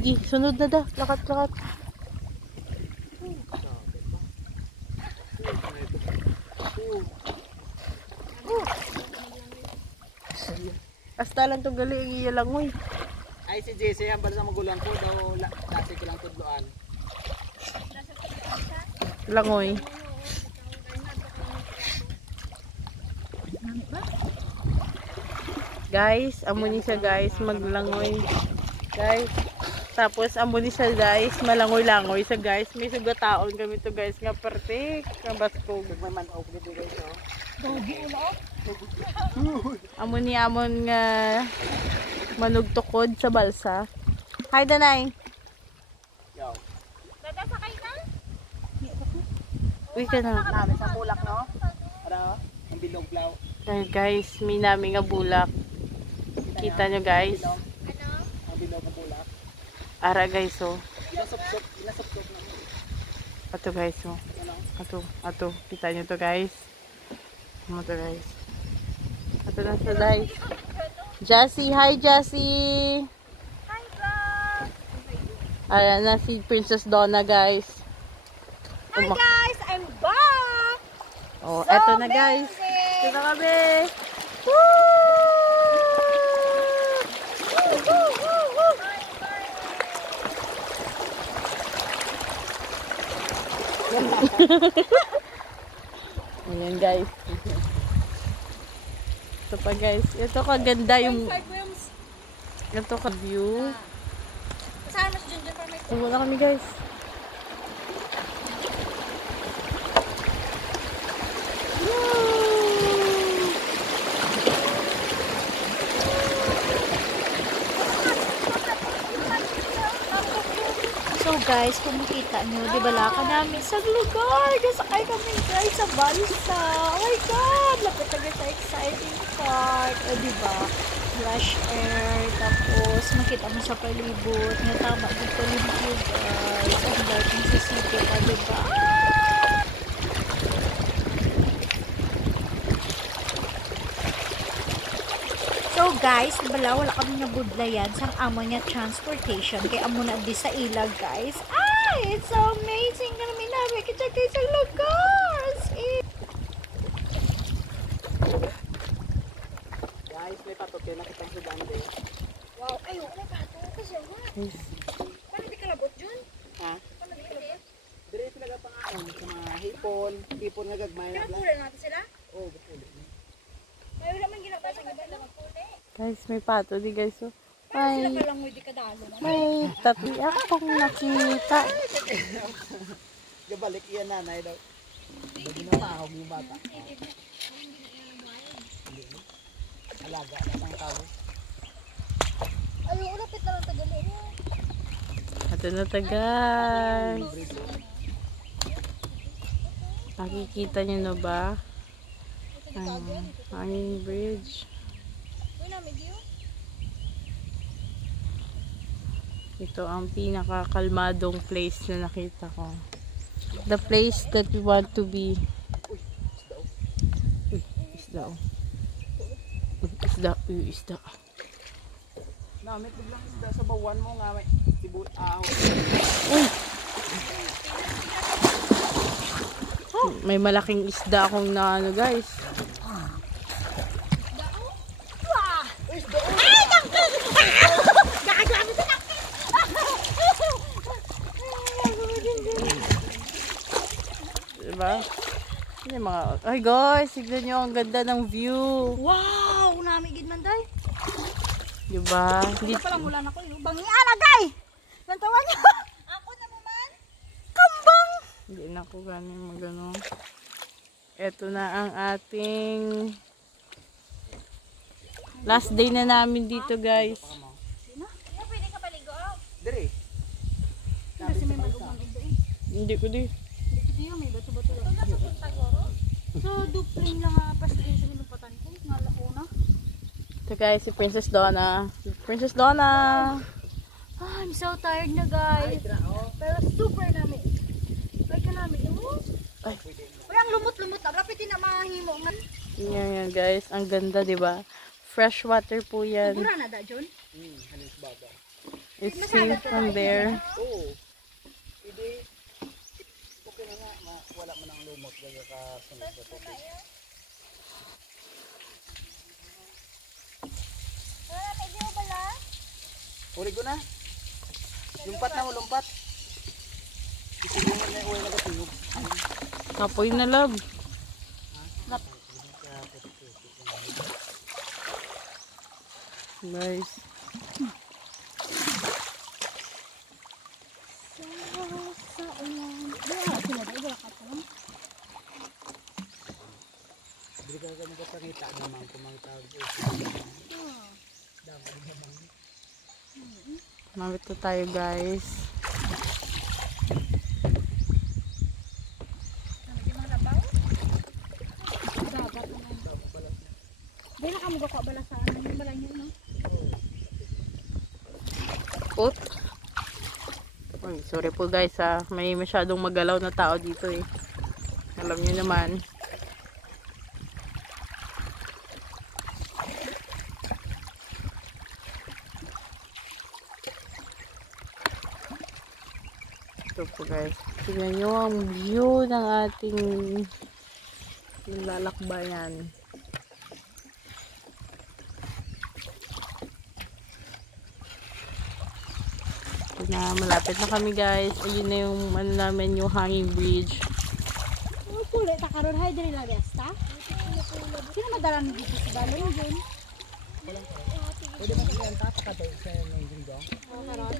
Sige, sunod na da. Lakat, lakat. Hasta lang to gali, iya lang mo. Ay si JC, ang bala sa magulang ko daw, dati ko lang tudloan. Langoy. Guys, amo ni siya guys, maglangoy. Guys, tapos amo ni siya guys, malangoy-langoy sa guys. May sugataon kami to guys nga perfect. Nga baskog. May man-ok dito guys, oh. Dogi ulo. Amo ni amon nga manugtukod sa balsa. Hi, Danay. Yo. Dada sakay na? Uy ka na. Namin sa bulak, no? Ano? Ang bilog blaw. Guys, may namin nga bulak. Kita nyo guys. Ano? Ang bilog ng bulak. Ara guys, oh. Inasop-sop na. Ato guys, oh. Ato. Kita nyo to guys. Ato guys. Ato na sa guys. Jessie, hi Jessie. Hi vlog! Ayan na si Princess Donna guys. Hi guys! I'm back! Oh, So eto na guys. amazing! Dito kami. Ayan guys. Ito pa guys. Ito kaganda yung ito ka view. Kasama si Junjun para may Uwi na kami guys. So guys, kung makita nyo, di ba laka namin sa lugar. Kasakay kami guys sa balsa. Oh my God! Lapit na sa exciting part. O di ba? Fresh air. Tapos makita mo sa palibot. Nga tama dito rin view guys. Ang dark Mississippi pa di ba? So guys, bala wala kami nabudlayan sang amo niya transportation kay amo na di sa ilag guys. Ay, it's so amazing na namin namin kita kayo sa lugar. Guys, may patok yun. Nakita ko sa dande. Wow, ayo, ano pa ito? Kasi Guys. paano di kalabot yun? Ha? Paano di kalabot? Dire talaga pangaon sa mga hipon. Hipon nga gagmay na. Pinapulan natin sila? Oh, bukulit. May wala man ginagawa sa iba lang puli. Guys, may pato di guys. Oh. Sila May, ka lang di kadalo na. may tatli akong nakita. Gabalik iyan nanay daw. Hindi na mahog yung bata. Alaga ng tao. Ayo, ulapit na lang tagali niya. Ito na ta guys. Nakikita nyo na ba? Hanging bridge. Uy, namin view. Ito ang pinakakalmadong place na nakita ko. The place that we want to be. Uy, isda oh. Isda, isda. Namit biglang isda sa bawan mo nga may tibut aho. Uy! May malaking isda akong na ano guys. Diba? Yung mga, ay guys, tignan nyo ang ganda ng view. Wow, namigid man day. Diba? Hindi pa lang mula na ko yung bangi alagay. Lantawan niyo. Ako na mo man. Kambang. Hindi na ako ganing magano. Ito na ang ating last day na namin dito guys. Sino? Ya pwede ka paligo. Dire. Kasi may malugong ido eh. Hindi ko di. Hindi ko may bato-bato lang. So dupling lang pas din sa nilupatan ko. Nalauna. Ito guys, si Princess Donna. Princess Donna! Ah, I'm so tired na guys. Pero super namin. Like ka namin. Ay. Walang lumot-lumot. Rapitin na mahimo nga. Yan guys, ang ganda 'di ba? Fresh water po yan. Sigura na da, John? Halos baba. It's safe from there. Oo. Hindi. Okay na nga. Wala man ang lumot. Kaya kasunod sa tubig. Uli ko na. Lumpat na mo, lumpat. Isilungan na yung uwi na katulog. Kapoy na love. Guys. Bili ka kami kasangita naman kung mga tawag. Mawito tayo guys. Dahil nakamuga ko balasaan ng balay niyo, no? Put. Uy, sorry po guys ha. May masyadong magalaw na tao dito eh. Alam niyo naman. Ito po guys. Tignan nyo ang view ng ating lalakbayan. Na malapit na kami guys. Ayun na yung ano namin, yung hanging bridge. Oh, puli ta karon hay diri la besta. Sino madalan dito sa balon yun? Pwede ba kami ang tatakato sa yung dingdong? Oh, karon.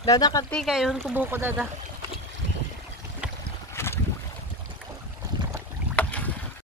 Dada kati kayo kubo ko dada.